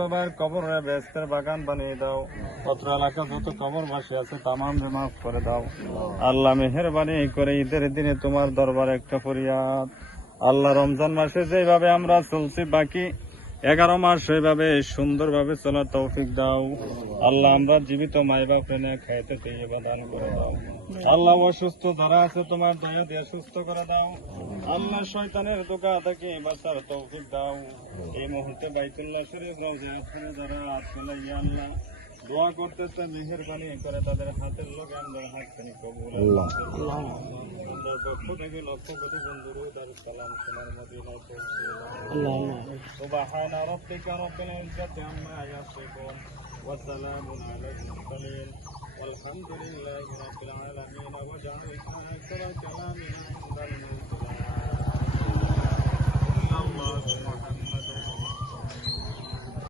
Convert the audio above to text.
সবার কবরে ব্যস্তের বাগান বানিয়ে দাও। পত্র এলাকা যত কবর বাসী আছে, তামাম মাফ করে দাও। আল্লাহ মেহরবানি করে ঈদের দিনে তোমার দরবার একটা ফরিয়াদ। আল্লাহ রমজান মাসে যেভাবে আমরা চলছি, বাকি এগারো মাস সেইভাবে সুন্দরভাবে চলার তৌফিক দাও। আল্লাহ আমরা জীবিত মাই বাপ খাইতে দান করে দাও। আল্লাহ অসুস্থ যারা আছে তোমার দয়া দিয়ে সুস্থ করে দাও। আল্লাহ শয়তানের দোকা থেকে বাঁচার তৌফিক দাও। এই মুহূর্তে বাইতুল্লাহ শরীফ আসলে যারা আসলে ইয়া আল্লাহ দোয়া করতেছে মেহেরবানি করে তাদের হাতের লোক আমাদের হাত থেকে কবুল পক্ষ থেকে লক্ষ কোটি বন্ধুর তার সালাম সোনার الله سبحان ربك رب العزة عما يصفون وسلام على المرسلين والحمد لله رب العالمين وجعلنا أكثر كلام